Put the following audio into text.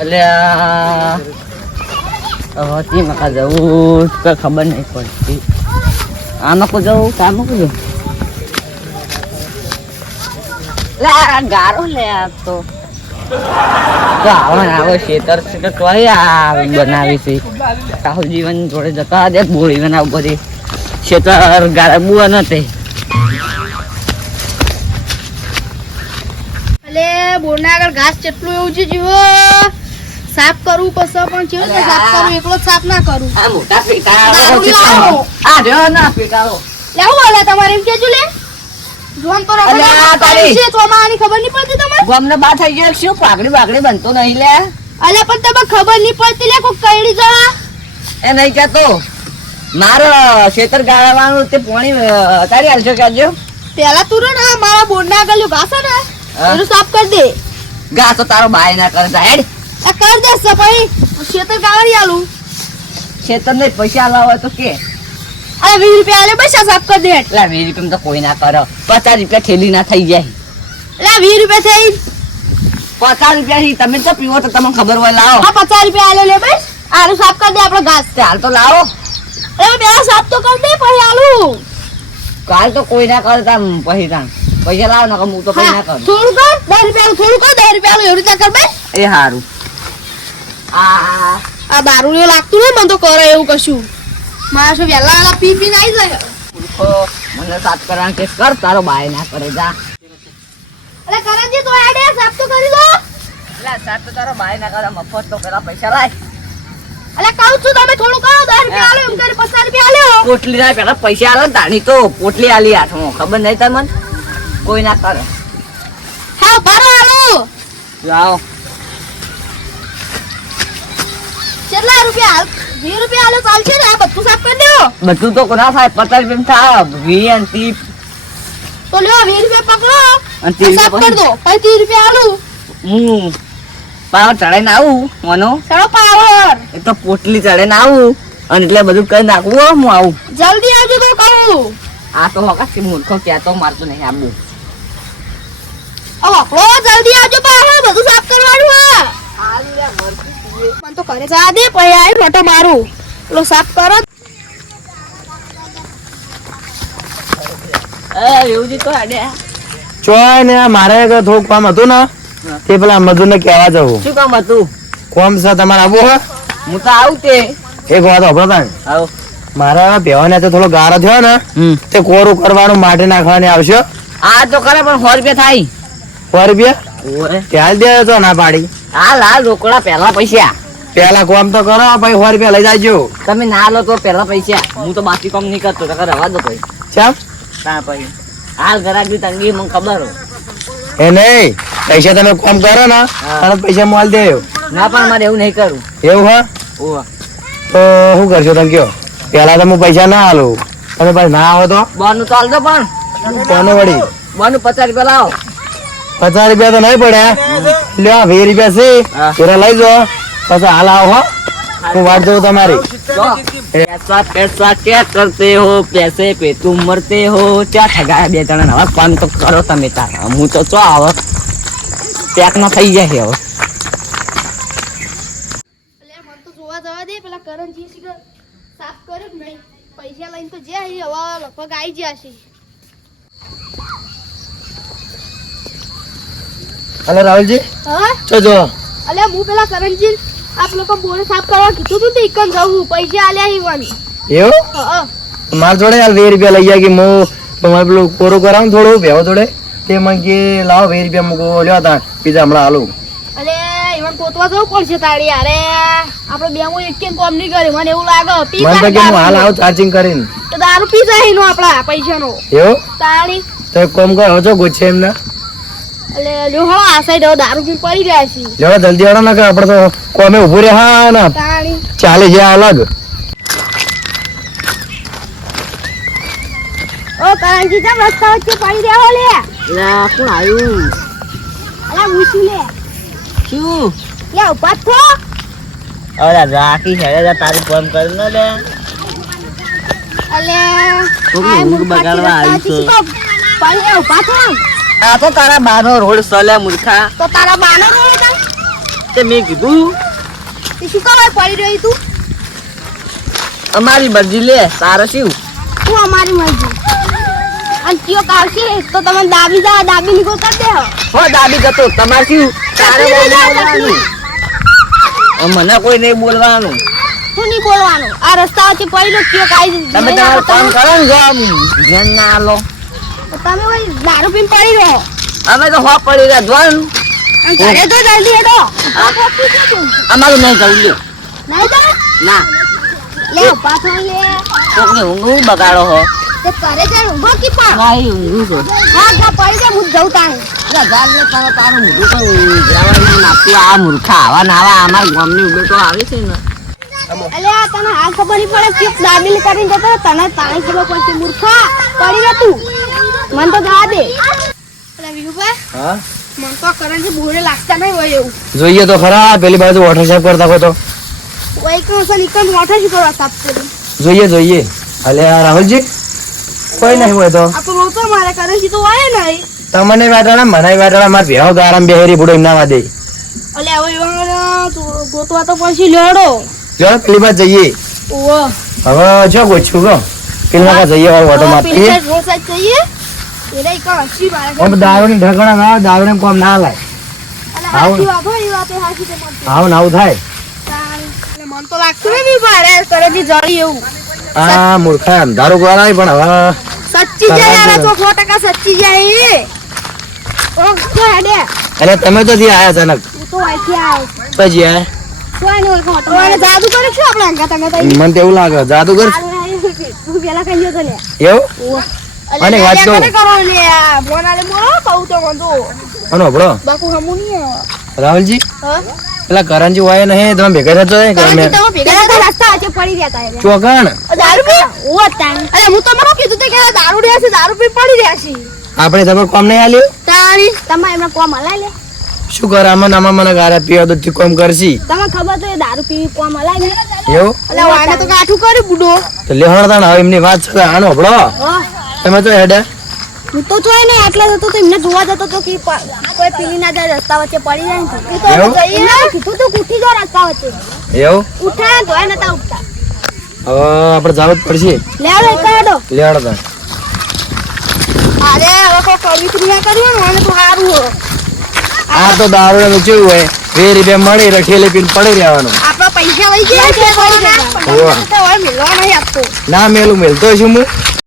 અલ્યા હવે મકા જવું તો ખબર નહીં પડતી. આમાં કો જવું કામ કો જવું ગારો લે આ તો આવે ખેતર બનાવી છે રાહુલ જીવન જોડે જતા દે બોળી બનાવ બધી ખેતર ગારા બુઆ નથી. અલે બોરના આગળ ઘાસ કેટલું એવું છે જીવો સાફ કરવું પછી પણ કેવું છે સાફ કરું એકલો સાફ ના કરું. આ મોટા પીટાળો આ રહ્યો ના પીટાળો લેવું બોલે તમારે એમ કેજો લે જોન તો અલે આ તારી છે તો માની ખબર નહીં પડતી તમને ગમને બા થઈ ગયો શું પાઘડી બાગડી બનતો નહીં લે. અલે પણ તમને ખબર નહીં પડતી લે કોઈ કઈડી જા એ નહીં કેતો મારો ખેતર ગાળવાનું તે પોણી તારી હાલશો કેજો પેલા તું રે ને મારા બોરના આગળ ઘાસ ને એનું સાફ કરી દે. ઘા તો તારો બાય ના કરે હેડ આ કર દે સફાઈ ખેતર ગાળી આલું ખેતર ને પૈસા આલવા હોય તો કે અરે 20 રૂપિયા આલે પૈસા સાફ કરી દે. એટલે 20 રૂપિયા તો કોઈ ના કરે 50 રૂપિયા થેલી ના થઈ જાય. એટલે 20 રૂપિયા થઈ 50 રૂપિયા થી તમે તો પીવો તો તમને ખબર હોય લાવો. આ 50 રૂપિયા આલે લે બસ આરું સાફ કરી દે આપણો ઘાસ. હાલ તો લાવો અરે પેલા સાફ તો કરી દે પછી આલું. કાલ તો કોઈ ના કરે તામ પછી તામ પૈસા લાવો ને હું તો કોઈ ના કરું. થોડું કર 10 રૂપિયા થોડું કર 10 રૂપિયા એવી રીતે કર બસ. એ હારું આ દારૂ એવું લાગતું નહીં મને તો કરે એવું કશું મારા શું વહેલા વહેલા પી પીને આવી જાય. મને સાફ કરવાનું કે કર તારો બાય ના કરે જા. અરે કરણજી તો આડે સાફ તો કરી દો. એટલે સાફ તો તારો બાય ના કરે મફત તો પેલા પૈસા લાય. અરે કહું છું તમે થોડું કહો 10 રૂપિયા આલો એમ કરી 50 રૂપિયા આલ્યો. પોટલી ના પેલા પૈસા આલો દાણી તો પોટલી આલી હાથમાં ખબર નહીં તમને કોઈ ના કરે. હા બારો આલો જાઓ કેટલા રૂપિયા હાલ 20 રૂપિયા આલો ચાલશે ને આ બધું સાફ કરી દો. બધું તો કોના થાય 50 રૂપિયા થાય 20 અને 30 તો લ્યો 20 રૂપિયા પકડો અને 30 સાફ કરી દો પછી 30 રૂપિયા આલું. હું પાવર ચડાઈને આવું મનો ચડો પાવર એ તો પોટલી ચડાઈને આવું અને એટલે બધું કરી નાખવું હો હું આવું જલ્દી આવજો તો કહું. આ તો હકા મૂર્ખો ક્યાં તો મારતો નહીં આવું. ઓકળો જલ્દી આવજો પાવર બધું સાફ કરવાનું હે. મને તો ઘરે જા દે પછી આવી ફોટો મારું પેલો સાફ કરો. એવું તો આડે ચોય ને મારે થોડુંક કામ હતું ને તે પેલા મધુ ને કહેવા જવું. શું કામ હતું? કોમ છે તમારે આવું હે? હું તો આવું તે એક વાત હોભળો તાણ. આવો મારા બેવાને થોડો ગારો થયો ને તે કોરું કરવાનું માટી નાખવાની આવશે. આ તો કરે પણ 100 રૂપિયા થાય. 100 રૂપિયા ઓય ત્યાં દે તો ના પાડી. હાલ હાલ રોકડા પહેલા પૈસા પેલા કોમ તો કરો ભાઈ 100 રૂપિયા લઈ જાજો. તમે ના લો તો પહેલા પૈસા હું તો બાકી કામ નહીં કરતો તો રવા દો ભાઈ. ચમ તા પછી હાલ ઘરાકી તંગી મને ખબર હો. એ નહીં પૈસા તમે કોમ કરો ને તરત પૈસા મોલ દેજો. ના પણ મારે એવું નહીં કરું. એવું હા ઓવા તો શું કરશો તમે કયો? પેલા તો હું પૈસા ના આલું તમે પછી ના આવો તો બોનું તો હાલ દો પણ કોને વળી બોનું 50 રૂપિયા લાવો. 50 રૂપિયા તો નહીં પડ્યા લ્યો 20 રૂપિયા હા. છે પેલા લઈ જાઓ પછી હાલ આવો હો હું વાટ જોઉં તમારી. पैसा पैसा क्या करते हो पैसे पे तुम मरते हो क्या ठगाया બે જણા હવે ફોન તો કરો તમે તારા હું તો ચો આવ પેક ના થઈ જાય હવે. એટલે મને તો જોવા જવા દે પેલા કરણજી શીખર સાફ કરે જ નહીં પૈસા લઈને તો જે હવે લગભગ આવી ગયા છે. હલો રાહુલજી હા ચો જો અલે હું પેલા કરણજી આપ લોકો બોરે સાફ કરવા કીધું તું તો એકન જવું પૈસા આલ્યા ઈવન. એવું હા મારા જોડે હાલ 20 રૂપિયા લઈ જાય કે હું તમારે પેલું કોરું કરાવું થોડું ભેવો જોડે તે મને કે લાવો 20 રૂપિયા મૂકો લ્યો તા બીજા હમણાં હાલું. અલે ઈવન પોતવા જવું પડશે તાળી અરે આપણે બે હું એક કોમ નહીં કરે મને એવું લાગે પી મને તો કે હું હાલ આવું ચાર્જિંગ કરીને. તો દારૂ પી જાય નો આપડા પૈસાનો એવું તાળી તો એક કામ કરો છો ગોછે એમને અલે લ્યો હળો આ સાઈડ દારૂ પી પડી રહ્યા છે. જવા જલ્દી આવડો ને કે આપણે તો કોમે ઉભું રહે હા ને તાળી ચાલે છે અલગ. ઓ કરણજી કેમ રસ્તા વચ્ચે પડી રહ્યા હો લે લા કોણ આવ્યું? અલે મૂછી લે શું લે ઉભા થો. અરે રાખી છે તારી ફોન કર ને લે અલે થોડું ઊંઘ બગાડવા આવી છે. પડી ઉભા થો. આ તો તારા બાનો રોડ સલે મૂર્ખા. તો તારા બાનો રોડ હતા તે મેં કીધું તે શું કરવા પડી રહી તું? અમારી મરજી લે તારે શું તું અમારી મરજી. અને કયો કાવશે તો તમે દાબી નીકળ કરી દે હો દાબી જતો તમારે શું તારે બોલવાનું મને કોઈ નહીં બોલવાનું હું નહીં બોલવાનું. આ રસ્તા વચ્ચે પડી લો કયો કાઈ તમે તમારું કામ કરો ને જો આમ ધ્યાન ના આલો તમે ભાઈ દારૂ પીને પડી રહ્યો. અમે તો હો પડી રહ્યા જોન અને ઘરે તો જલ્દી હેડો. અમારું નહીં જવું લ્યો નહીં જા ના લે પાછો લે કોકની ઊંઘ બગાડો હો તે કરે છે ઊંઘો કી પણ મારી ઊંઘ છે હા જા પડી દે હું જઉં તાણે. તારું મોઢું તો ઉઘરાવાનું નાખતું આ મૂર્ખા આવા નાવા અમાર ગામની ઉભે તો આવે છે ને અલ્યા તને આ ખબર નહીં પડે કે દાબીલ કરીને જતો તને તાણે ખબર પડશે મૂર્ખા પડી રે તું મન તો જવા દે. અલ્યા વિનુભાઈ હા મન તો કરંજી બોરે લાગતા નહીં હોય એવું જોઈએ તો ખરા પેલી બાજુ વોટર સાફ કરતા હો તો વઈ કોણ છે નિકન મોઠા શું કરવા સાફ કરી જોઈએ અલે આ રાહુલજી કોઈ નહીં હોય તો આ તો રોતો મારે કરંજી તો વાય નહીં. તમને બેઠા મને બેઠા મારે ભેહો ગારામ બેહેરી બુડો નાવા દે અલ્યા હવે એવા ગોતવા તો પછી લેડો લ્યો પેલી બાજુ જઈએ ઓવો હવે જો ગોછું ગો પેલા કા જઈએ વોટર મારતી પેલી રોડ સાઈડ જઈએ એલે ઈ કા હસી મારે ઓમ દારૂની ઢગણા ના દારૂને કોમ ના લાય અલ્યા હાચી વાત હોય એ વાત હાચી તે મન આવું નાવું થાય એટલે મન તો લાગતું નહીં ભારે કરંજી જળી એવું આ મૂર્ખા અંધારું કરાય પણ હવે સચ્ચી જાય યાર તો 100% સચ્ચી જાય ઓ તો હેડે અરે તમે તો ત્યાં આયા અચાનક હું તો આઈથી આવ પછી આયા કોઈ નો ખોટો ઓલે જાદુ કરે છે આપણે અંગા તંગા તઈ મને તો એવું લાગે જાદુગર તું પેલા કઈ ગયો તો લે એવું અને વાત કહું. કરો લે મોનાલે મોરો કહું તો મન તો અનો બળો બાકુ હમુ ની રાહુલજી હા પેલા કરંજી વાય નહીં તમે ભેગા થતો હોય કે તમે મેં ભેગા તો રસ્તા વચ્ચે પડી રહ્યા તા એટલે ચોકણ દારૂ પી ઓ તાન અરે હું તો મને કીધું તે કે દારૂ રહ્યા છે દારૂ પી પડી રહ્યા છે આપણે તમે કોમ નહીં આલ્યું તારી તમે એમને કોમ હલાય લે શું કરે આમાં નામાં મને ગારા પીવા તો તી કોમ કરશી તમે ખબર તો એ દારૂ પી કોમ હલાય ને એવું એટલે વાને તો કાઠું કરી બુડો તો લેહણતા હવે એમની વાત છે આનો બળો તમે તો હેડે હું તો જોઈ ને એટલે જતો તો એમને જોવા જતો તો કે કોઈ પીલી ના જાય રસ્તા વચ્ચે પડી જાય ને એ તો એવું? જઈએ કીધું તો ઉઠી જાવ રસ્તા વચ્ચે એવું ઉઠાય તો નતા ઉઠતા હવે આપણે જવું જ પડશે લેડો એક કાઢો લેહણતા અરે હવે કોઈ કવિત ક્રિયા કર્યું ને મને તો સારું હો આ તો દારૂ ને કેવું હોય 2 રૂપિયા મળી રઠેલે પીને પડી રહેવાનું આપણા પૈસા વહી ગયા છે પડી જતા હોવે. તો હવે મિલવા નહીં આપતો ના મેલું મેલતો છું હું